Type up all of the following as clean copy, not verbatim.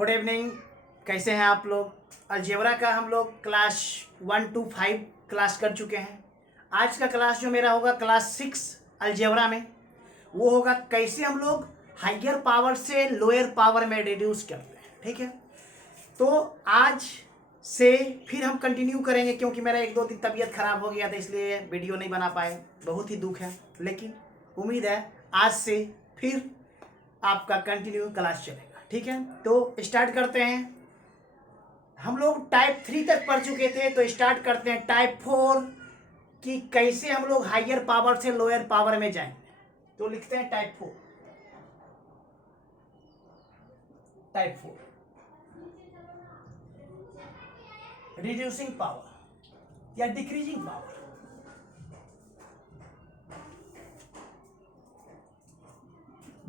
Good evening. कैसे हैं आप लोग? अलजेब्रा का हम लोग क्लास 1 to 5 क्लास कर चुके हैं। आज का क्लास जो मेरा होगा क्लास 6 अलजेब्रा में, वो होगा कैसे हम लोग हाइयर पावर से लोअर पावर में रिड्यूस करते हैं। ठीक है, तो आज से फिर हम कंटिन्यू करेंगे, क्योंकि मेरा 1-2 दिन तबीयत खराब हो गया था, इसलिए वीडियो नहीं बना पाए। बहुत ही दुख है, लेकिन उम्मीद है आज से फिर आपका कंटिन्यू क्लास चलेगा। ठीक है, तो स्टार्ट करते हैं। हम लोग टाइप 3 तक पढ़ चुके थे, तो स्टार्ट करते हैं टाइप 4 कि कैसे हम लोग हाइयर पावर से लोअर पावर में जाएं। तो लिखते हैं टाइप 4। रिड्यूसिंग पावर या डिक्रीजिंग पावर।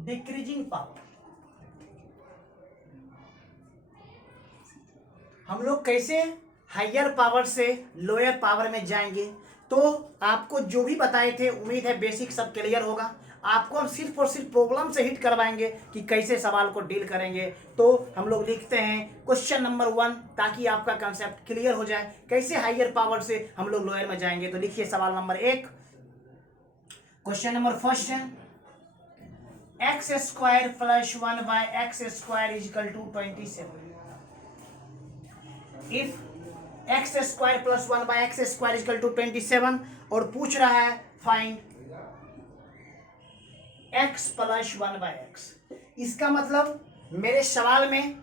डिक्रीजिंग पावर हम लोग कैसे हाइयर पावर से लोअर पावर में जाएंगे। तो आपको जो भी बताए थे, उम्मीद है बेसिक सब क्लियर होगा। आपको हम सिर्फ और सिर्फ प्रॉब्लम से हिट करवाएंगे कि कैसे सवाल को डील करेंगे। तो हम लोग लिखते हैं क्वेश्चन नंबर 1, ताकि आपका कंसेप्ट क्लियर हो जाए कैसे हाइयर पावर से हम लोग लोअर में जाएंगे। तो लिखिए सवाल नंबर 1। क्वेश्चन नंबर फर्स्ट है x² + 1/x² = 27। If x² + 1/x² = 27 और पूछ रहा है फाइंड x + 1/x। इसका मतलब मेरे सवाल में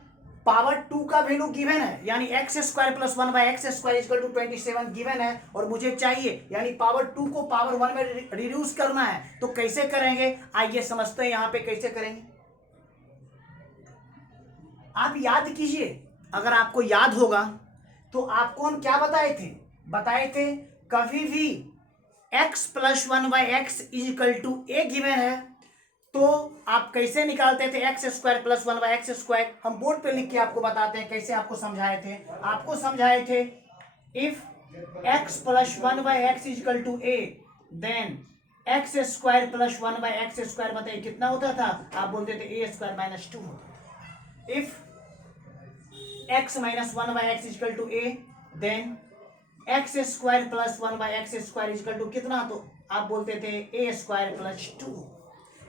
पावर 2 का वैल्यू गिवन है, यानी x² + 1/x² = 27 गिवन है, और मुझे चाहिए यानी पावर 2 को पावर 1 में रिड्यूस करना है। तो कैसे करेंगे, आइए समझते हैं यहाँ पे कैसे करेंगे। आप याद कीजिए, अगर आपको याद होगा तो आपको हम क्या बताए थे कभी भी x + 1/x = a गिवन है, तो आप कैसे निकालते थे x² + 1/x²। हम बोर्ड पे लिख के आपको बताते हैं कैसे आपको समझाए थे। If x + 1/x = a, then x² + 1/x², बताइए कितना होता था। आप बोलते थे a² - 2 होता था। If x - 1/x = a, then x² + 1/x² = कितना, तो आप बोलते थे a² + 2।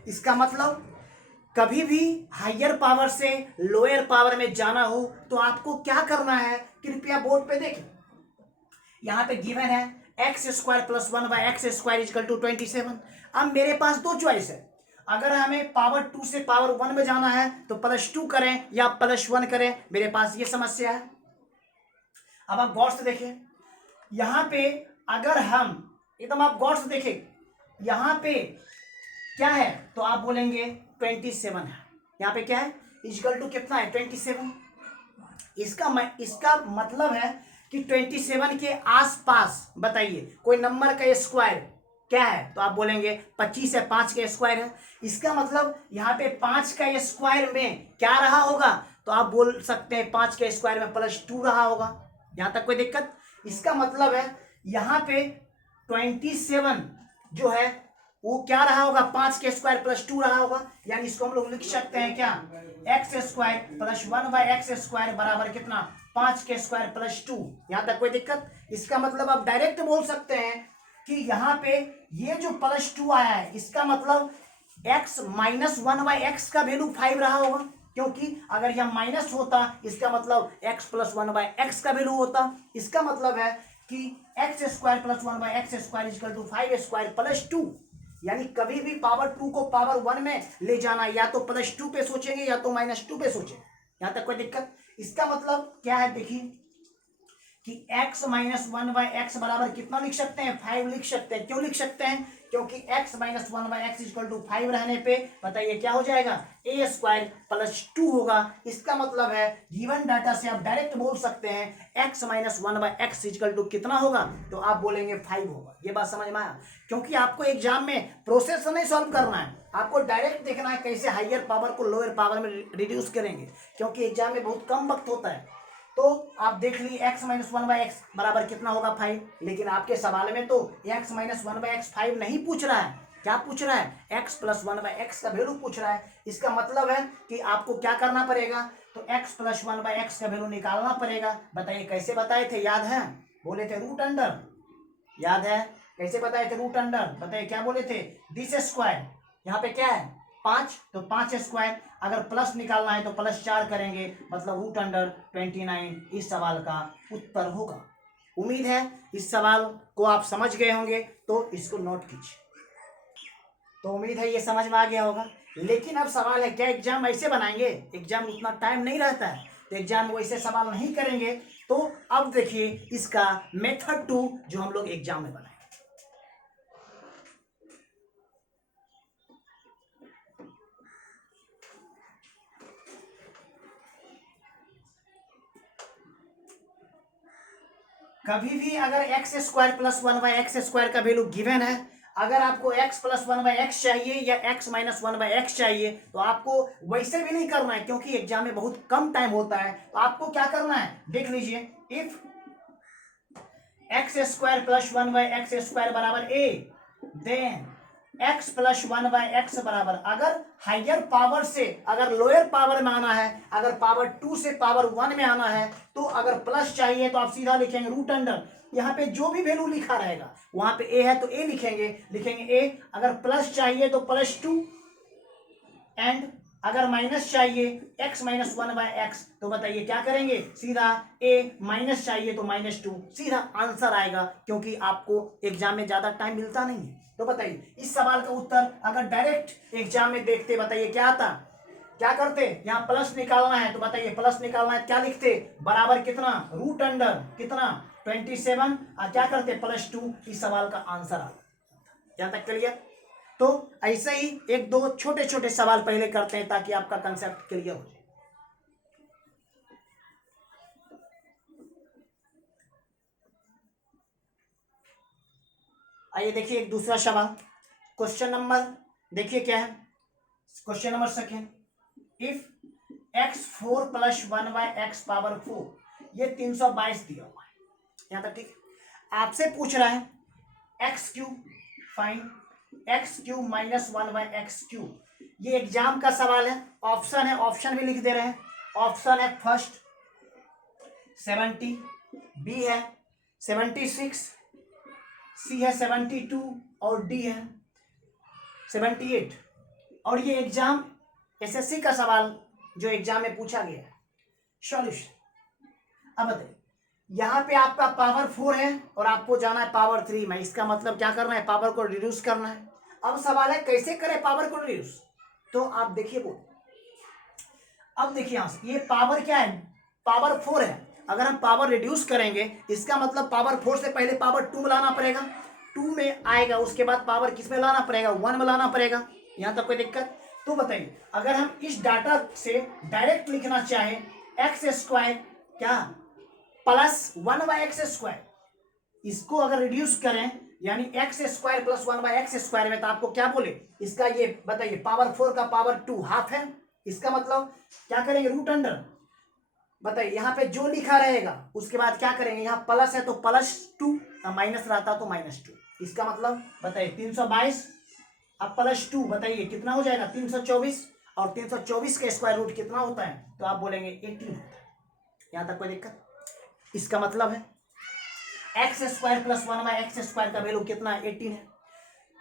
इसका मतलब कभी भी हाइयर पावर से लोअर पावर में जाना हो तो आपको क्या करना है, कृपया बोर्ड पे देखें। यहां पे गिवन है x² + 1/x² = 27। अब मेरे पास दो चॉइस है, अगर हमें पावर 2 से पावर 1 में जाना है तो +2 करें या +1 करें। मेरे पास ये समस्या है। अब आप गौर से देखें, यहां पे अगर हम एकदम आप गौर से देखें, यहां पे क्या है, तो आप बोलेंगे 27 है। यहाँ पे क्या है, इक्वल टू कितना है 27। इसका मतलब है कि 27 के आसपास बताइए कोई नंबर का स्क्वायर क्या है, तो आप बोलेंगे 25 है, 5 का स्क्वायर है। इसका मतलब यहाँ पे 5 का स्क्वायर में क्या रहा होगा, तो आप बोल सकते हैं 5 के स्क्वायर में +2 रहा होगा। यहाँ तक कोई दिक्कत? इसका मतलब है यहाँ पे 27 जो है वो क्या रहा होगा, 5 के स्क्वायर +2 रहा होगा। यानी इसको हम लोग लिख सकते हैं क्या, x² + 1/x² बराबर कितना, 5 के स्क्वायर +2। यहां तक कोई दिक्कत? इसका मतलब आप डायरेक्ट बोल सकते हैं कि यहाँ पे ये जो +2 आया है, इसका मतलब x - 1/x का वैल्यू 5 रहा होगा, क्योंकि अगर यह माइनस होता इसका मतलब x + 1/x का वैल्यू होता। इसका मतलब है कि x² + 1/x² = 5² + 2। यानी कभी भी पावर 2 को पावर 1 में ले जाना, या तो +2 पे सोचेंगे या तो -2 पे सोचेंगे। यहां तक कोई दिक्कत? इसका मतलब क्या है, देखिए कि x - 1/x बराबर कितना लिख सकते हैं, 5 लिख सकते हैं। क्यों लिख सकते हैं, क्योंकि x - 1/x = 5 रहने पे बताइए क्या हो जाएगा, a² + 2 होगा। इसका मतलब है गिवन डाटा से आप डायरेक्ट बोल सकते हैं x - 1/x = कितना होगा, तो आप बोलेंगे 5 होगा। ये बात समझ में आया? क्योंकि आपको एग्जाम में प्रोसेस नहीं सॉल्व करना है, आपको डायरेक्ट देखना है कैसे हाइयर पावर को लोअर पावर में रिड्यूस करेंगे, क्योंकि एग्जाम में बहुत कम वक्त होता है। तो आप देख लीजिए x - 1/x बराबर कितना होगा, 5। लेकिन आपके सवाल में तो x - 1/x 5 नहीं पूछ रहा है, क्या पूछ रहा है, x + 1/x का वैल्यू पूछ रहा है। इसका मतलब है कि आपको क्या करना पड़ेगा, तो x प्लस 1/x का वैल्यू निकालना पड़ेगा। बताइए कैसे बताए थे, याद है? बोले थे रूट अंडर, याद है कैसे बताए थे? रूट अंडर, बताइए क्या बोले थे? दिस स्क्वायर, यहाँ पे क्या है 5, तो 5 स्क्वायर, अगर प्लस निकालना है तो +4 करेंगे, मतलब रूट अंडर 29 इस सवाल का उत्तर होगा। उम्मीद है इस सवाल को आप समझ गए होंगे, तो इसको नोट कीजिए। तो उम्मीद है ये समझ में आ गया होगा। लेकिन अब सवाल है, क्या एग्जाम ऐसे बनाएंगे? एग्जाम उतना टाइम नहीं रहता है, तो एग्जाम वैसे सवाल नहीं करेंगे। तो अब देखिए इसका मेथड 2 जो हम लोग एग्जाम में बनाएंगे। कभी भी अगर x² + 1/x² का वैल्यू गिवन है, अगर आपको x + 1/x चाहिए या x - 1/x चाहिए, तो आपको वैसे भी नहीं करना है, क्योंकि एग्जाम में बहुत कम टाइम होता है। तो आपको क्या करना है, देख लीजिए, इफ x² + 1/x² बराबर a, देन x + 1/x बराबर, अगर हाइयर पावर से अगर लोअर पावर में आना है, अगर पावर 2 से पावर 1 में आना है, तो अगर प्लस चाहिए तो आप सीधा लिखेंगे रूट अंडर, यहाँ पे जो भी वैल्यू लिखा रहेगा, वहां पे a है तो a लिखेंगे a, अगर प्लस चाहिए तो +2, एंड अगर माइनस चाहिए x - 1/x, तो बताइए क्या करेंगे, सीधा a, माइनस चाहिए तो -2, सीधा आंसर आएगा, क्योंकि आपको एग्जाम में ज्यादा टाइम मिलता नहीं है। तो बताइए इस सवाल का उत्तर अगर डायरेक्ट एग्जाम में देखते, बताइए क्या आता, क्या करते, यहाँ प्लस निकालना है, तो बताइए प्लस निकालना है, क्या लिखते, बराबर कितना, रूट अंडर कितना 27, और क्या करते +2, इस सवाल का आंसर आ, यहाँ तक क्लियर? तो ऐसे ही एक दो छोटे छोटे सवाल पहले करते हैं, ताकि आपका कंसेप्ट क्लियर हो जाए। आइए देखिए एक दूसरा सवाल, क्वेश्चन नंबर, देखिए क्या है, question number second, if x4 + 1/x power 4, ये 322 दिया हुआ है, यहां तक ठीक है। आपसे पूछ रहा है x3 फाइंड x3 - 1/x3, ये एग्जाम का सवाल है, ऑप्शन भी लिख दे रहे हैं। ऑप्शन है फर्स्ट 70, बी है 76, सी है 72 और डी है 78। और ये एग्जाम एसएससी का सवाल जो एग्जाम में पूछा गया है। सॉल्यूशन, अब बताइए, यहाँ पे आपका पावर 4 है और आपको जाना है पावर 3 में, इसका मतलब क्या करना है, पावर को रिड्यूस करना है। अब सवाल है कैसे करें पावर को रिड्यूस, तो आप देखिए वो, अब देखिए यहां से, ये पावर क्या है, पावर 4 है, अगर हम पावर रिड्यूस करेंगे, इसका मतलब पावर 4 से पहले पावर 2 में लाना पड़ेगा, 2 में आएगा, उसके बाद पावर किस में लाना पड़ेगा, 1 में लाना पड़ेगा। यहां तक कोई दिक्कत? तो बताइए अगर हम इस डाटा से डायरेक्ट लिखना चाहे x² क्या +1/x², इसको अगर रिड्यूस करें, यानी x² + 1/x² में, तो आपको क्या बोले, इसका ये बताइए पावर 4 का पावर 2 हाफ है, इसका मतलब क्या करेंगे, रूट अंडर, बताइए यहाँ पे जो लिखा रहेगा उसके बाद क्या करेंगे, यहाँ प्लस है तो +2, माइनस रहता तो -2, इसका मतलब बताइए 322, अब +2 बताइए कितना हो जाएगा, 324, और 324 का स्क्वायर रूट कितना होता है, तो आप बोलेंगे 18 होता है। यहाँ तक कोई दिक्कत? इसका मतलब है x² + 1/x² का वैल्यू कितना है, 18 है।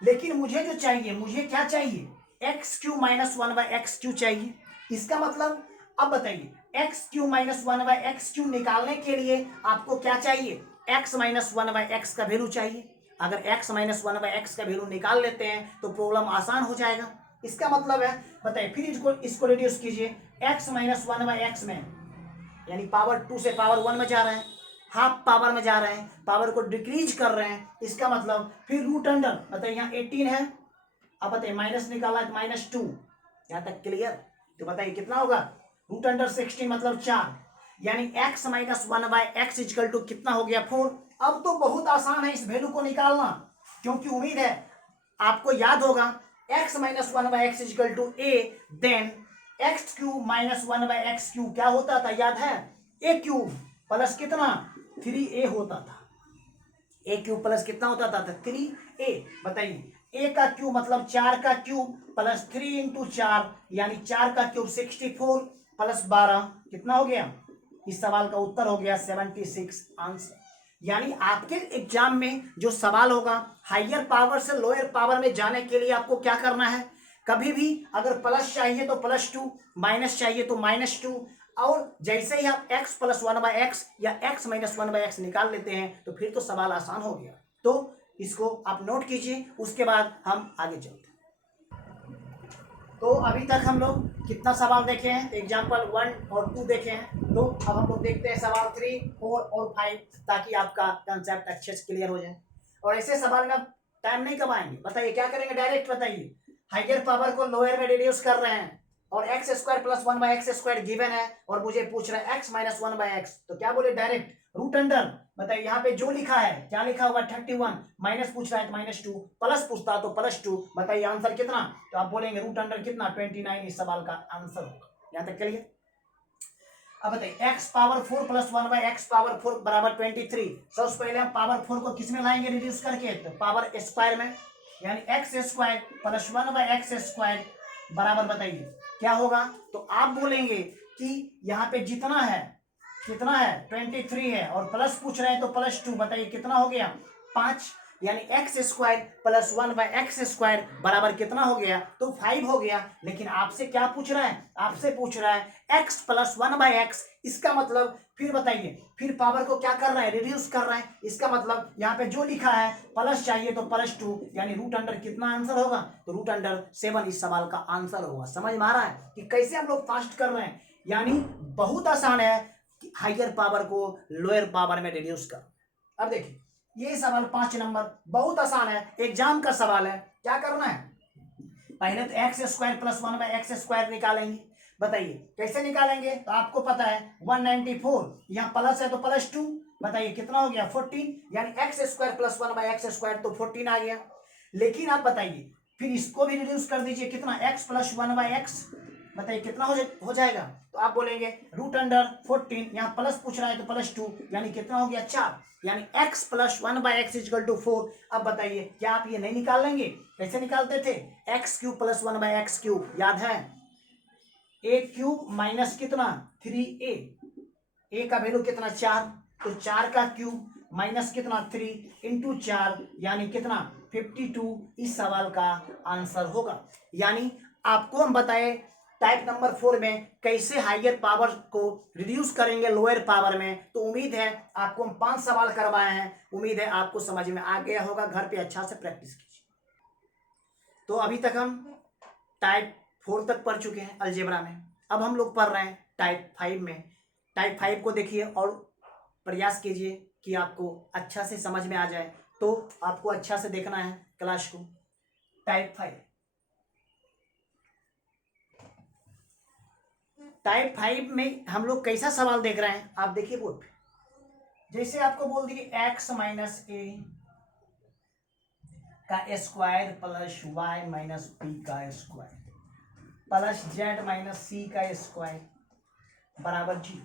लेकिन मुझे जो चाहिए, मुझे क्या चाहिए, x³ - 1/x³ चाहिए। इसका मतलब अब बताइए x³ - 1/x³ निकालने के लिए आपको क्या चाहिए, x - 1/x का वैल्यू चाहिए। अगर x - 1/x का वैल्यू निकाल लेते हैं तो प्रॉब्लम आसान हो जाएगा। इसका मतलब है, बताइए फिर इसको रिड्यूस कीजिए, x - 1/x में, यानी पावर 2 से पावर 1 में जा रहे हैं, हाफ पावर में जा रहे हैं, पावर को डिक्रीज कर रहे हैं, इसका मतलब फिर रूट अंडर, बताइए यहाँ 18 है, अब बताइए माइनस निकाला है -2, यहाँ तक क्लियर? तो बताइए कितना होगा, रूट अंडर 16 मतलब 4, यानी x - 1/x = कितना हो गया, 4। अब तो बहुत आसान है इस वैल्यू को निकालना, क्योंकि उम्मीद है आपको याद होगा x - 1/x = a, then x³ - 1/x³ क्या होता था, याद है, a³ प्लस कितना 3a होता था, a³ प्लस कितना होता था, 3a। बताइए a का क्यूब मतलब 4 का क्यूब प्लस 3 × 4, यानी 4 का क्यूब 64, +12 कितना हो गया? इस सवाल का उत्तर हो गया 76 आंसर। यानी आपके एग्जाम में जो सवाल होगा, हायर पावर से लोअर पावर में जाने के लिए आपको क्या करना है, कभी भी अगर प्लस चाहिए तो +2, माइनस चाहिए तो -2, और जैसे ही आप x + 1/x या x - 1/x निकाल लेते हैं तो फिर तो सवाल आसान हो गया। तो इसको आप नोट कीजिए, उसके बाद हम आगे चलते हैं। तो अभी तक हम लोग कितना सवाल देखे हैं? एग्जाम्पल 1 और 2 देखे हैं। तो अब हम लोग देखते हैं सवाल 3, 4 और 5, ताकि आपका कंसेप्ट अच्छे से क्लियर हो जाए। और ऐसे सवाल में आप टाइम नहीं कमाएंगे। बताइए क्या करेंगे? डायरेक्ट बताइए। हाइयर पावर को लोअर में रिड्यूस कर रहे हैं और x² + 1/x² गिवन है और मुझे पूछ रहा है x - 1/x, तो क्या बोले? Direct route under. बताइए यहाँ पे जो लिखा है क्या लिखा होगा? 31, माइनस पूछ रहा है तो -2, प्लस पूछता तो +2। बताइए आंसर कितना? तो आप बोलेंगे रूट अंडर कितना? 29 इस सवाल का आंसर होगा। यहाँ तक क्लियर? अब बताइए x पावर 4 + 1/x पावर 4 बराबर 23। सबसे पहले हम पावर 4 को किस में लाएंगे रिड्यूस करके? तो पावर स्क्वायर में, यानी x² + 1/x² बराबर बताइए क्या होगा? तो आप बोलेंगे कि यहाँ पे जितना है कितना है? 23 है और प्लस पूछ रहे हैं तो +2। बताइए कितना हो गया? 5। यानी x² + 1/x² बराबर कितना हो गया? तो 5 हो गया। लेकिन आपसे क्या पूछ रहा है? आपसे पूछ रहा है x + 1/x। इसका मतलब फिर बताइए, फिर पावर को क्या कर रहा है? रिड्यूस कर रहा है। इसका मतलब यहाँ पे जो लिखा है प्लस चाहिए तो +2, यानी रूट अंडर कितना आंसर होगा? तो रूट अंडर 7 इस सवाल का आंसर होगा। समझ में आ रहा है कि कैसे हम लोग फास्ट कर रहे हैं? यानी बहुत आसान है कि हाइयर पावर को लोअर पावर में रिड्यूस कर। अब देखिए ये सवाल 5 नंबर बहुत आसान है, एग्जाम का सवाल है। क्या करना है? पहले तो x² + 1/x² निकालेंगे। बताइए कैसे निकालेंगे? तो आपको पता है 194, यहाँ प्लस है तो +2। बताइए कितना हो गया? 14। यानी x² + 1/x² तो 14 आ गया। लेकिन आप बताइए फिर इसको भी रिड्यूस कर दीजिए। कितना? x + 1/x। बताइए कितना हो जाएगा? तो आप बोलेंगे रूट अंडर 14, यहाँ प्लस पूछ रहा है तो +2, यानी कितना हो गया? 4। यानी x + 1/x = 4। अब बताइए क्या आप ये नहीं निकाल लेंगे? कैसे निकालते थे? x³ + 1/x³ याद है? a³ माइनस कितना? 3a। a का वैल्यू कितना? 4, तो 4 का क्यूब माइनस कितना? 3 × 4, यानी कितना? 52 इस सवाल का आंसर होगा। यानी आपको हम बताए टाइप नंबर 4 में कैसे हाइयर पावर को रिड्यूस करेंगे लोअर पावर में। तो उम्मीद है आपको हम 5 सवाल करवाए हैं, उम्मीद है आपको समझ में आ गया होगा। घर पे अच्छा से प्रैक्टिस कीजिए। तो अभी तक हम टाइप 4 तक पढ़ चुके हैं अलजेब्रा में। अब हम लोग पढ़ रहे हैं टाइप 5 में। टाइप 5 को देखिए और प्रयास कीजिए कि आपको अच्छा से समझ में आ जाए। तो आपको अच्छा से देखना है क्लास को। टाइप 5 में हम लोग कैसा सवाल देख रहे हैं? आप देखिए बोर्ड पे। जैसे आपको बोल दिए x - a का स्क्वायर प्लस y - b का स्क्वायर प्लस z - c का स्क्वायर बराबर 0।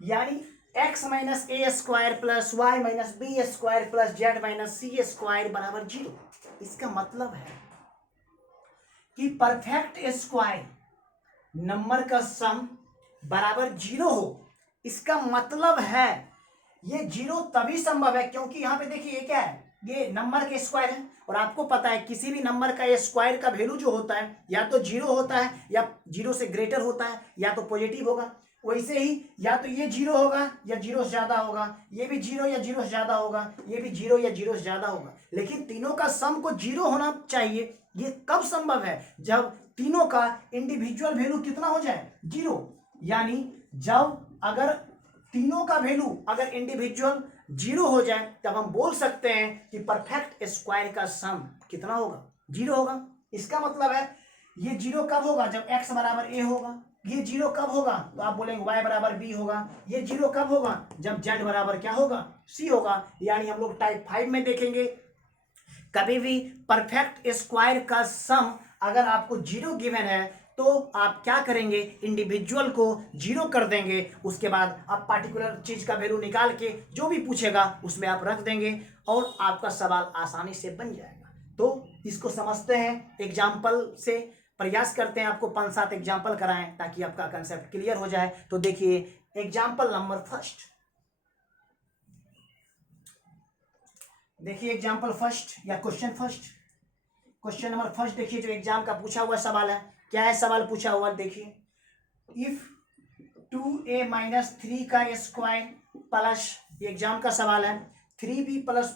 यानी x - a² plus y - b² plus z - c² बराबर 0। इसका मतलब है कि परफेक्ट स्क्वायर नंबर का सम बराबर 0 हो। इसका मतलब है ये 0 तभी संभव है क्योंकि यहाँ पे देखिए ये क्या है? ये नंबर के स्क्वायर है और आपको पता है किसी भी नंबर का स्क्वायर का वैल्यू जो होता है या तो 0 होता है या 0 से ग्रेटर होता है या तो पॉजिटिव होगा। वैसे ही या तो ये 0 होगा या 0 से ज्यादा होगा, ये भी 0 या 0 से ज्यादा होगा, ये भी 0 या 0 से ज्यादा होगा। लेकिन तीनों का सम को 0 होना चाहिए। ये कब संभव है? जब तीनों का इंडिविजुअल वैल्यू कितना हो जाए? 0। यानी जब अगर तीनों का वैल्यू अगर इंडिविजुअल 0 हो जाए तब हम बोल सकते हैं कि परफेक्ट स्क्वायर का सम कितना होगा? 0 होगा। इसका मतलब है ये 0 कब होगा? जब x बराबर a होगा। ये 0 कब होगा? तो आप बोलेंगे y बराबर b होगा। ये 0 कब होगा? जब z बराबर क्या होगा? c होगा। यानी हम लोग टाइप 5 में देखेंगे कभी भी परफेक्ट स्क्वायर का सम अगर आपको 0 गिवन है तो आप क्या करेंगे? इंडिविजुअल को 0 कर देंगे। उसके बाद आप पार्टिकुलर चीज का वैल्यू निकाल के जो भी पूछेगा उसमें आप रख देंगे और आपका सवाल आसानी से बन जाएगा। तो इसको समझते हैं एग्जाम्पल से। प्रयास करते हैं आपको 5-7 एग्जाम्पल कराएं ताकि आपका कंसेप्ट क्लियर हो जाए। तो देखिए एग्जाम्पल नंबर फर्स्ट, देखिए एग्जाम्पल फर्स्ट या question first, question number first देखिए जो एग्जाम का पूछा हुआ सवाल है। क्या है सवाल पूछा हुआ, देखिए इफ 2a माइनस 3 का स्क्वायर प्लस, ये एग्जाम का सवाल है, 3b प्लस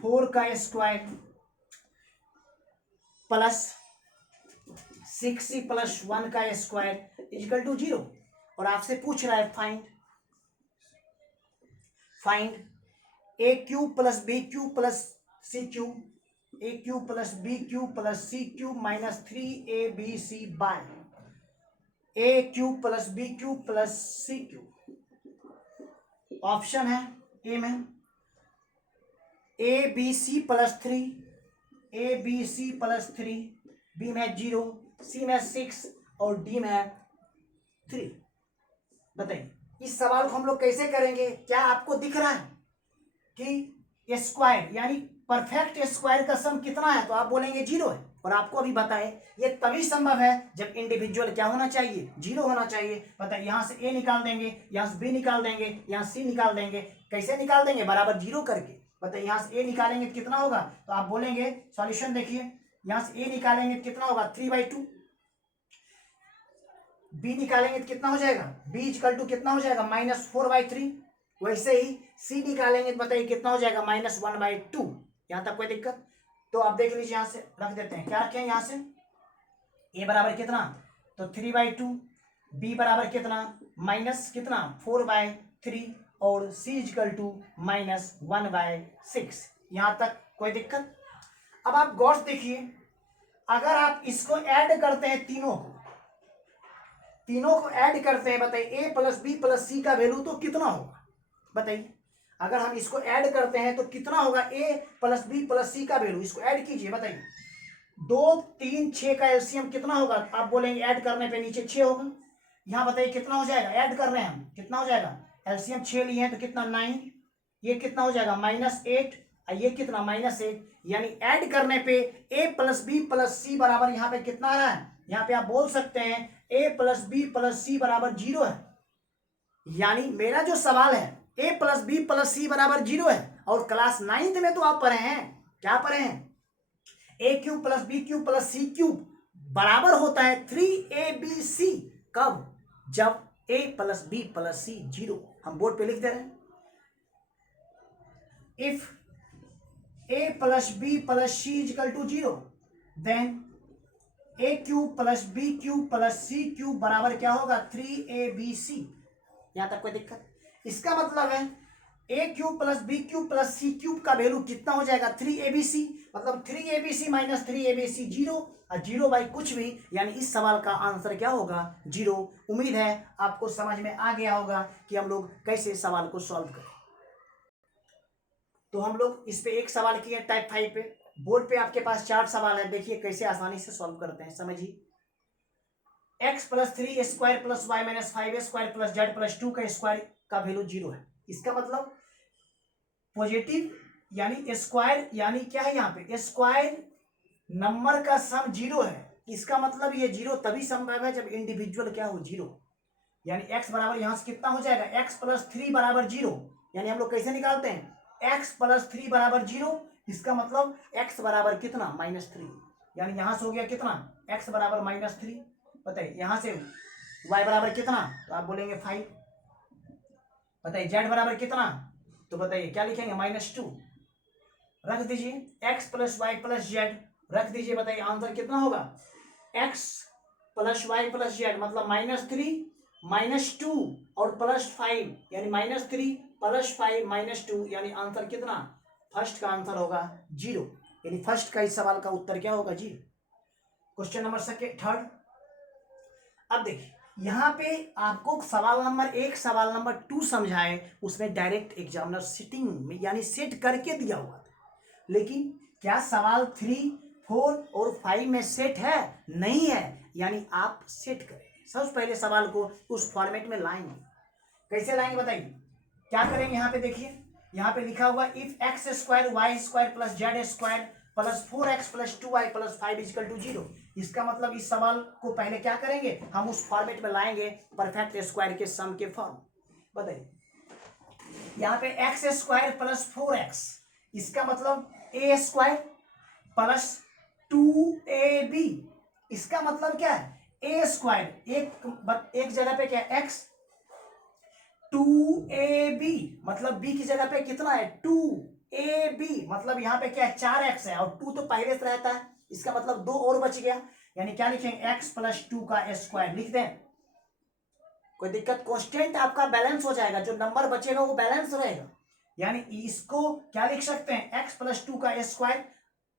4 का स्क्वायर प्लस 6c प्लस 1 का स्क्वायर इक्वल टू 0, और आपसे पूछ रहा है find a cube plus b cube plus c cube, a cube plus b cube plus c cube minus 3abc by a cube plus b cube plus c cube. Option है A में a b c plus 3, a b c plus 3, B में 0, सी में 6 और D में 3। बताइए इस सवाल को हम लोग कैसे करेंगे। क्या आपको दिख रहा है कि स्क्वायर यानी परफेक्ट स्क्वायर का सम कितना है, तो आप बोलेंगे 0 है। और आपको अभी बताए ये तभी संभव है जब इंडिविजुअल क्या होना चाहिए, 0 होना चाहिए। बताइए यहाँ से ए निकाल देंगे, यहाँ से बी निकाल देंगे, यहाँ सी निकाल देंगे, कैसे निकाल देंगे, बराबर 0 करके। बताइए यहाँ से ए निकालेंगे तो कितना होगा, तो आप बोलेंगे सॉल्यूशन देखिए, यहाँ से ए निकालेंगे तो कितना होगा 3/2, बी निकालेंगे तो कितना हो जाएगा, बी इक्वल टू कितना हो जाएगा -4/3। वैसे ही सी निकालेंगे तो बताइए कितना हो जाएगा -1/2। यहाँ तक कोई दिक्कत, तो आप देख लीजिए यहाँ से रख देते हैं, क्या रखें यहाँ से, ए बराबर कितना, तो 3/2, बी बराबर कितना माइनस कितना 4/3 और सी इक्वल टू -1/6। यहाँ तक कोई दिक्कत। अब आप गौर से देखिए, अगर आप इसको ऐड करते हैं, तीनों को ऐड करते हैं, बताइए ए प्लस बी प्लस सी का वैल्यू तो कितना होगा। बताइए अगर हम इसको ऐड करते हैं तो कितना होगा, ए प्लस बी प्लस सी का वैल्यू, इसको ऐड कीजिए। बताइए 2, 3, 6 का एलसीएम कितना होगा, आप बोलेंगे ऐड करने पे नीचे 6 होगा। यहाँ बताइए कितना हो जाएगा, ऐड कर रहे हैं हम, कितना हो जाएगा, एलसीएम 6 लिए हैं तो कितना 9, ये कितना हो जाएगा -8, ये कितना -8। यानी ऐड करने पे ए प्लस बी प्लस सी बराबर यहाँ पे कितना आ रहा है, यहाँ पे आप बोल सकते हैं ए प्लस बी प्लस सी बराबर 0 है। यानी मेरा जो सवाल है ए प्लस बी प्लस सी बराबर 0 है, और क्लास 9th में तो आप पढ़े हैं, क्या पढ़े हैं, a cube plus b cube plus c cube बराबर होता है 3abc। कब, जब a plus b plus c 0। हम बोर्ड पे लिख दे रहे हैं, if a plus b plus c equal to 0 then a cube plus b cube plus c cube बराबर क्या होगा 3abc। यहां तक कोई दिक्कत। इसका मतलब है a cube plus b cube plus c cube का वैल्यू कितना हो जाएगा 3abc, मतलब 3abc माइनस 3abc 0, और 0 बाई कुछ भी, यानी इस सवाल का आंसर क्या होगा 0। उम्मीद है आपको समझ में आ गया होगा कि हम लोग कैसे सवाल को सॉल्व करें। तो हम लोग इस पे एक सवाल किए टाइप 5 पे, बोर्ड पे आपके पास 4 सवाल है, देखिए कैसे आसानी से सॉल्व करते हैं, समझिए। x plus 3 square plus y minus 5 square plus z plus 2 का स्क्वायर का वैल्यू 0 है। इसका मतलब पॉजिटिव यानी स्क्वायर, यानी क्या है यहाँ पे स्क्वायर नंबर का सम 0 है। इसका मतलब ये 0 तभी संभव है जब इंडिविजुअल क्या हो 0। यानी x बराबर यहाँ से कितना हो जाएगा, x प्लस 3 बराबर 0। यानी हम लोग कैसे निकालते हैं, x प्लस 3 बराबर 0। इसका मतलब x बराबर कितना -3, यानी यहाँ से हो गया कितना x बराबर -3। बताइए यहाँ से y बराबर कितना, तो आप बोलेंगे 5। बताइए z बराबर कितना, तो बताइए क्या लिखेंगे -2। रख दीजिए x plus y plus z, रख दीजिए। बताइए आंसर कितना होगा, x plus y plus z मतलब -3 -2 और +5, यानी -3 +5 -2, यानी आंसर कितना, फर्स्ट का आंसर होगा 0। यानी फर्स्ट का इस सवाल का उत्तर क्या होगा जी। Question number third. अब देखिए यहाँ पे आपको सवाल नंबर 1 सवाल नंबर 2 समझाए, उसमें डायरेक्ट एग्जामिनर सिटिंग में यानी सेट करके दिया हुआ था, लेकिन क्या सवाल 3, 4 और 5 में सेट है, नहीं है। यानी आप सेट करेंगे, सबसे पहले सवाल को उस फॉर्मेट में लाएंगे। कैसे लाएंगे बताइए, क्या करेंगे, यहाँ पे देखिए, यहाँ पे लिखा हुआ if x square y square plus z square plus 4x plus 2y plus 5 equal to 0। इसका मतलब इस सवाल को पहले क्या करेंगे, हम उस फॉर्मेट में लाएंगे परफेक्ट स्क्वायर के सम के फॉर्म। बताइए यहाँ पे एक्स स्क्वायर प्लस 4x, इसका मतलब ए स्क्वायर प्लस 2ab, इसका मतलब क्या है, ए स्क्वायर एक जगह पे क्या है x, 2ab मतलब b की जगह पे कितना है 2ab, मतलब यहाँ पे क्या है 4x है और 2 तो पहले से रहता है, इसका मतलब 2 और बच गया, यानी क्या लिखेंगे x प्लस 2 का स्क्वायर लिख दें। कोई दिक्कत, कांस्टेंट आपका बैलेंस हो जाएगा, जो नंबर बचेगा वो बैलेंस रहेगा, यानी इसको क्या लिख सकते हैं x प्लस 2 का स्क्वायर।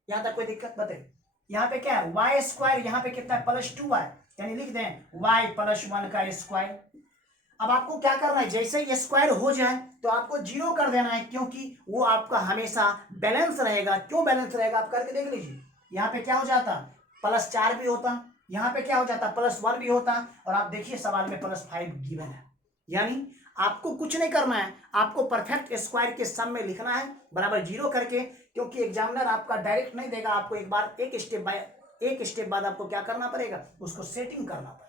यहां तक कोई दिक्कत बताइए। यहाँ पे क्या है y स्क्वायर, यहाँ पे कितना है प्लस 2y, यानी लिख दें y प्लस 1 का स्क्वायर। अब आपको क्या करना है, जैसे ये स्क्वायर हो जाए तो आपको 0 कर देना है, क्योंकि वो आपका हमेशा बैलेंस रहेगा। क्यों बैलेंस रहेगा, आप करके देख लीजिए। यहाँ पे क्या हो जाता, प्लस 4 भी होता, यहाँ पे क्या हो जाता प्लस 1 भी होता, और आप देखिए सवाल में प्लस 5 गिवन है। यानी आपको कुछ नहीं करना है, आपको परफेक्ट स्क्वायर के सम में लिखना है बराबर 0 करके, क्योंकि एग्जामिनर आपका डायरेक्ट नहीं देगा, आपको एक बार एक स्टेप बाद आपको क्या करना पड़ेगा, उसको सेटिंग करना पड़ेगा।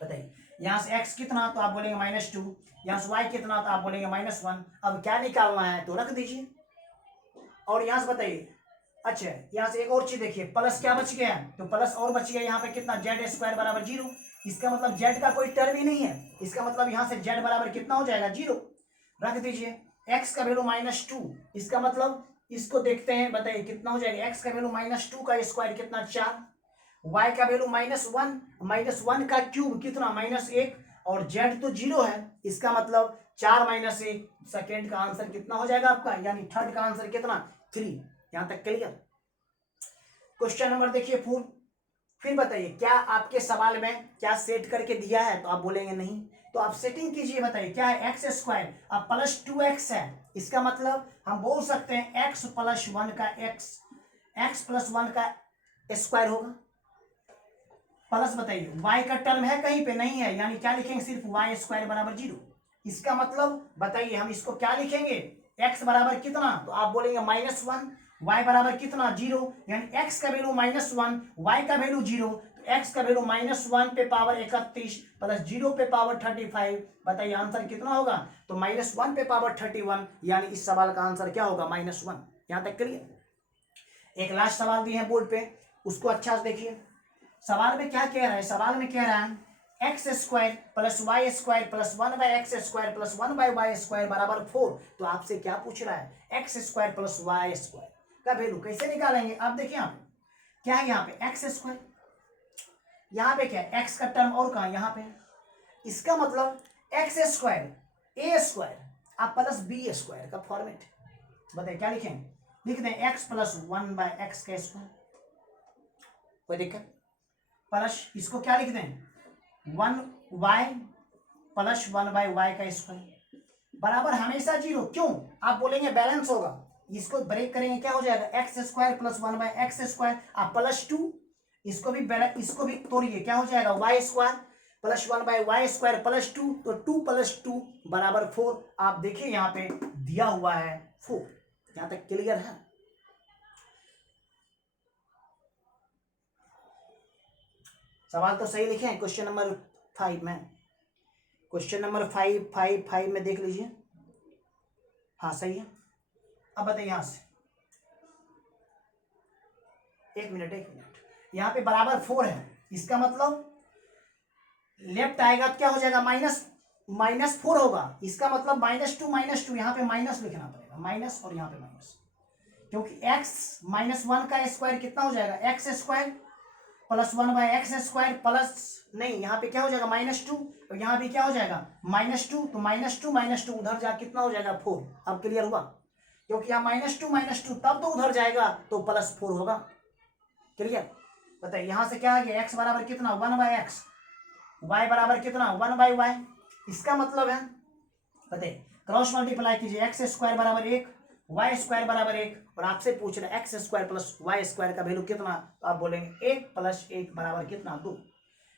बताइए यहाँ से x कितना तो आप बोलेंगे -2, यहाँ से y कितना तो आप बोलेंगे -1। अब क्या निकालना है तो रख दीजिए, और यहाँ से बताइए। अच्छा यहाँ से एक और चीज देखिए, प्लस क्या बच गया, तो प्लस और बच गया यहाँ पे कितना, जेड स्क्वायर बराबर 0, इसका मतलब जेड का कोई टर्म ही नहीं है, इसका मतलब यहाँ से जेड बराबर कितना हो जाएगा 0, रख दीजिए। x का वैल्यू -2, इसका मतलब इसको देखते हैं, बताइए कितना हो जाएगा, x का वैल्यू -2 का स्क्वायर कितना 4, y का वैल्यू -1 का क्यूब कितना -1, और z तो 0 है, इसका मतलब 4 - 1, सेकेंड का आंसर कितना हो जाएगा आपका, यानी थर्ड का आंसर कितना 3। यहां तक क्लियर। क्वेश्चन नंबर देखिए 4, फिर बताइए क्या आपके सवाल में क्या सेट करके दिया है, तो आप बोलेंगे नहीं, तो आप सेटिंग कीजिए। बताइए क्या है, एक्स स्क्वायर अब प्लस 2x है, इसका मतलब हम बोल सकते हैं x प्लस 1 का x प्लस 1 का स्क्वायर होगा, प्लस बताइए y का टर्म है कहीं पे, नहीं है, यानी क्या लिखेंगे, सिर्फ y स्क्वायर बराबर 0। इसका मतलब बताइए हम इसको क्या लिखेंगे, x बराबर कितना, तो आप बोलेंगे -1, y बराबर कितना 0, यानी x का वैल्यू -1, y का वैल्यू 0, तो x का वैल्यू -1 पे पावर 31 प्लस 0 पे पावर 35, बताइए आंसर कितना होगा, तो -1 पे पावर 31, यानी इस सवाल का आंसर क्या होगा -1। यहां तक क्लियर। एक लास्ट सवाल दिए हैं बोर्ड पे, उसको अच्छा से देखिए। सवाल में क्या कह रहा है, सवाल में कह रहा है x square plus y square plus 1/x square plus 1/y square बराबर 4। तो आपसे क्या पूछ रहा है, x square plus y square का वैल्यू कैसे निकालेंगे। आप देखिए यहाँ पे क्या है, यहाँ पे एक्स स्क्वायर, यहाँ पे क्या है एक्स का टर्म, और कहा यहाँ पे, इसका मतलब एक्स स्क्वायर ए स्क्वायर आप प्लस बी स्क्वायर का फॉर्मेट। बताइए क्या लिखेंगे, लिख दें एक्स प्लस 1/x का स्क्वायर, कोई दिक्कत, प्लस इसको क्या लिख दें 1y प्लस 1/y का स्क्वायर बराबर हमेशा 0। क्यों, आप बोलेंगे बैलेंस होगा, इसको ब्रेक करेंगे क्या हो जाएगा, x square plus 1/x square आप प्लस 2, इसको भी तोड़िए क्या हो जाएगा, y square plus 1/y square plus 2, तो 2 + 2 बराबर 4। आप देखिए यहाँ पे दिया हुआ है 4। यहां तक क्लियर है। सवाल तो सही लिखे हैं क्वेश्चन नंबर 5 में, क्वेश्चन नंबर 5 में देख लीजिए, हाँ सही है। अब बताइए यहां से, एक मिनट यहाँ पे बराबर 4 है, इसका मतलब लेफ्ट आएगा तो क्या हो जाएगा, -4 होगा, इसका मतलब -2 यहाँ पे माइनस लिखना पड़ेगा, माइनस और यहाँ पे माइनस, क्योंकि x -1 का स्क्वायर कितना हो जाएगा, x square plus 1/x square plus, नहीं यहाँ पे क्या हो जाएगा -2, और यहाँ भी क्या हो जाएगा -2, तो -2 उधर जा कितना हो जाएगा 4। अब क्लियर हुआ, क्योंकि यहाँ -2 तब तो उधर जाएगा तो +4 होगा। क्लियर। बताइए यहाँ से क्या आ गया, x बराबर कितना 1/x, y बराबर कितना 1/y, इसका मतलब है बताइए क्रॉस मल्टीप्लाई कीजिए, एक्स स्क्वायर बराबर 1, वाई स्क्वायर बराबर 1, और आपसे पूछ रहे x square plus y square का वैल्यू कितना, तो आप बोलेंगे 1 + 1 बराबर कितना 2।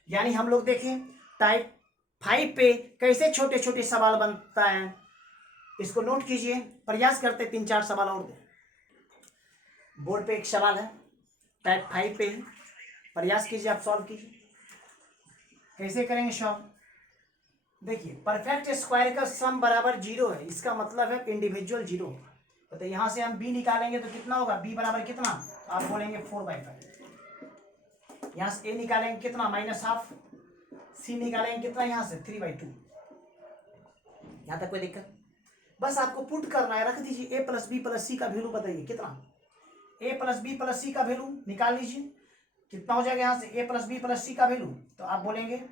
यानी हम लोग देखें टाइप 5 पे कैसे छोटे छोटे सवाल बनता है, इसको नोट कीजिए, प्रयास करते 3-4 सवाल और दें। बोर्ड पे एक सवाल है टाइप 5 पे, प्रयास कीजिए, आप सॉल्व कीजिए। कैसे करेंगे सॉल्व? देखिए परफेक्ट स्क्वायर का सम बराबर 0 है, इसका मतलब है इंडिविजुअल 0। तो यहाँ से हम b निकालेंगे तो कितना होगा, b बराबर कितना, तो आप बोलेंगे 4/5। यहाँ से a निकालेंगे कितना, -½ c निकालेंगे कितना, यहाँ से 3/2। यहाँ तक कोई दिक्कत? बस आपको पुट करना है, रख दीजिए a + b + c का वैल्यू बताइए कितना, a + b + c का वैल्यू निकाल लीजिए, कितना हो जाएगा यहाँ से a + b + c का वैल्यू, तो आप बोलेंगे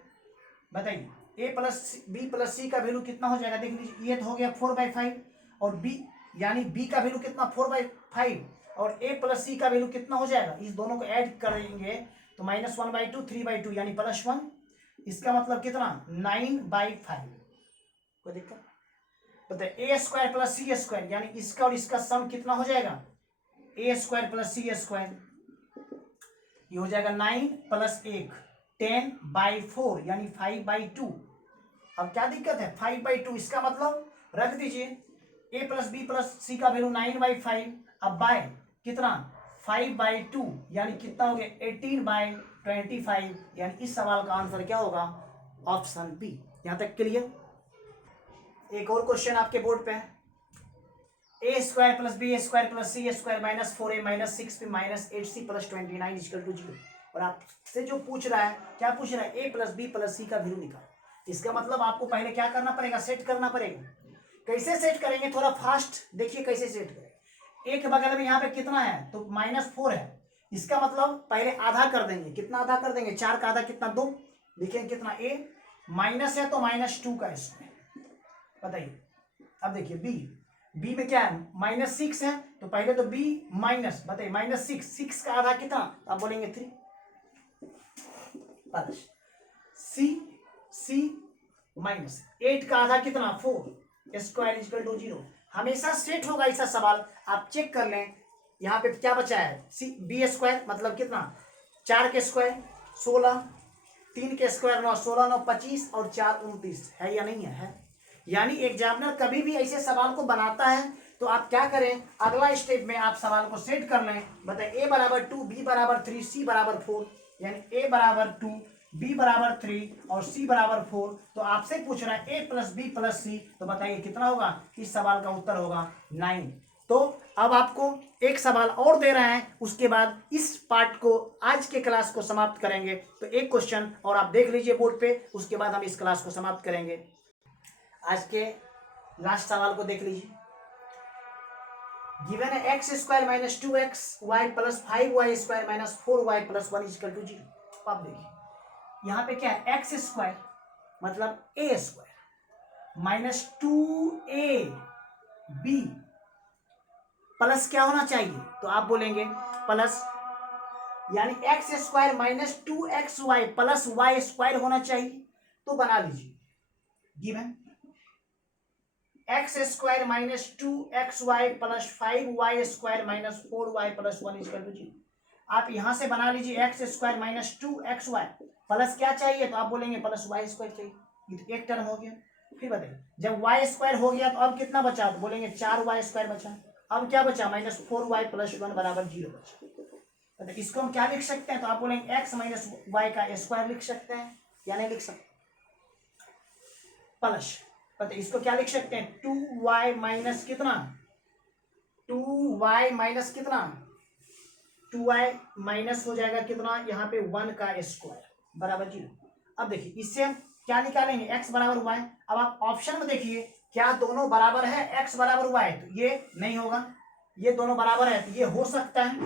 बताइए a + b + c का वैल्यू कितना हो जाएगा, देख लीजिए, ये तो हो गया 4/5 और b यानी b का वैल्यू कितना 4/5 और a + c का वैल्यू कितना हो जाएगा, इस दोनों को ऐड करेंगे तो -1/2 3/2 यानी +1, इसका मतलब कितना 9/5। कोई दिक्कत? बताइए a² + c² यानी इसका और इसका सम कितना हो जाएगा, a² + c², ये हो जाएगा 9 + 1 10/4 यानी 5/2। अब क्या दिक्कत है, 5/2, इसका मतलब रख दीजिए a + b + c का वैल्यू 9/5, अब बाय कितना 5/2 यानी कितना हो गया 18/25, यानी इस सवाल का आंसर क्या होगा, ऑप्शन बी। यहां तक क्लियर? एक और क्वेश्चन आपके बोर्ड पे है, a² + b² + c² -4a - 6b - 8c + 29 = 0। और आपसे जो पूछ रहा है, क्या पूछ रहा है, a + b + c का वैल्यू निकाल। इसका मतलब आपको पहले क्या करना पड़ेगा, सेट करना पड़ेगा। कैसे सेट करेंगे, थोड़ा फास्ट देखिए कैसे सेट करें। एक बगल में यहाँ पे कितना है, तो -4 है, इसका मतलब पहले आधा कर देंगे, कितना आधा कर देंगे, 4 का आधा कितना 2, देखेंगे कितना a माइनस है तो -2 का स्क्वायर। बताइए अब देखिए b में क्या है, -6 है, तो पहले तो b माइनस, बताइए -6 का आधा कितना, आप बोलेंगे 3 प्लस c -8 का आधा कितना 4 स्क्वायर = 0। हमेशा सेट होगा ऐसा सवाल, आप चेक कर लें। यहाँ पे क्या बचा है, b² मतलब कितना 4 के स्क्वायर 16, 3 के स्क्वायर 9, 16 9 25 और 4 29, है या नहीं है? यानी एग्जामिनर कभी भी ऐसे सवाल को बनाता है तो आप क्या करें, अगला स्टेप में आप सवाल को सेट कर लें। बताइए a = 2 b = 3 c = 4, यानी a = 2 b = 3 और c = 4। तो आपसे पूछ रहा है a + b + c, तो बताइए कितना होगा, इस सवाल का उत्तर होगा 9। तो अब आपको एक सवाल और दे रहे हैं, उसके बाद इस पार्ट को, आज के क्लास को समाप्त करेंगे। तो एक क्वेश्चन और आप देख लीजिए बोर्ड पे, उसके बाद हम इस क्लास को समाप्त करेंगे। आज के लास्ट सवाल को देख लीजिए, गिवन है x² - 2xy + 5y² - 4y + 1 = 0। अब देखिए यहाँ पे क्या है, x² मतलब a² -2ab प्लस क्या होना चाहिए, तो आप बोलेंगे प्लस, यानी x² - 2xy + y² होना चाहिए। तो बना लीजिए, given x² - 2xy + 5y² - 4y + 1 = 0। आप यहां से बना लीजिए x² - 2xy प्लस क्या चाहिए, तो आप बोलेंगे प्लस y² चाहिए। ये तो एक टर्म हो गया। फिर बताइए जब y² हो गया तो अब कितना बचा, तो बोलेंगे 4y² बचा। अब क्या बचा, -4y + 1 = 0 बचा। तो इसको हम क्या लिख सकते हैं, तो आप बोलेंगे x - y का स्क्वायर लिख सकते हैं या नहीं लिख सकते, प्लस पता इसको क्या लिख सकते हैं, 2y - कितना, 2y - कितना, 2y - हो जाएगा कितना, यहाँ पे 1 का स्क्वायर बराबर 0। अब देखिए इससे हम क्या निकालेंगे, x = y। अब आप ऑप्शन में देखिए क्या दोनों बराबर है, x = y, तो ये नहीं होगा, ये दोनों बराबर है तो ये हो सकता है,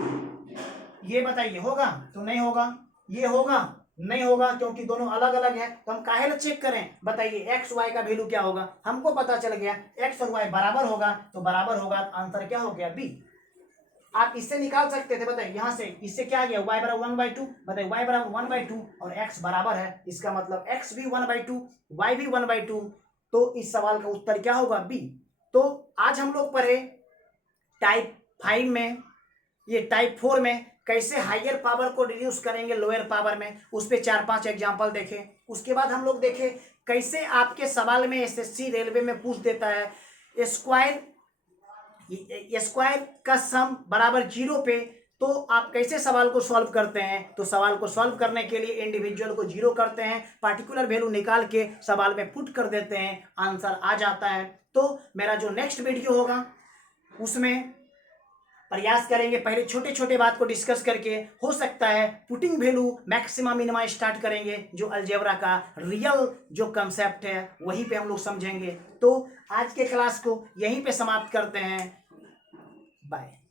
ये बताइए होगा, तो नहीं होगा, ये होगा, नहीं होगा, क्योंकि दोनों अलग अलग है। तो हम काहे ला चेक करें, बताइए x y का वैल्यू क्या होगा, हमको पता चल गया x और y बराबर होगा, तो बराबर होगा, आंसर क्या हो गया, बी। आप इससे निकाल सकते थे, बताइए यहां से इससे क्या आ गया, y = 1/2, बताइए y = 1/2 और x बराबर है, इसका मतलब x भी 1/2 y भी 1/2, तो इस सवाल का उत्तर क्या होगा, बी। तो आज हम लोग पढ़े टाइप 5 में, ये टाइप 4 में कैसे हायर पावर को रिड्यूस करेंगे लोअर पावर में, उस पे 4-5 एग्जांपल देखे। उसके बाद हम लोग देखे कैसे आपके सवाल में एसएससी रेलवे में पूछ देता है स्क्वायर का सम बराबर 0 पे, तो आप कैसे सवाल को सॉल्व करते हैं? तो सवाल को सॉल्व करने के लिए इंडिविजुअल को 0 करते हैं, पार्टिकुलर वैल्यू निकाल के सवाल में पुट कर देते हैं, आंसर आ जाता है। तो मेरा जो नेक्स्ट वीडियो होगा उसमें प्रयास करेंगे पहले छोटे छोटे बात को डिस्कस करके, हो सकता है putting value maximum minima start करेंगे, जो अलजेब्रा का रियल जो कंसेप्ट है वहीं पे हम लोग समझेंगे। तो आज के क्लास को यहीं पे समाप्त करते हैं। बाय।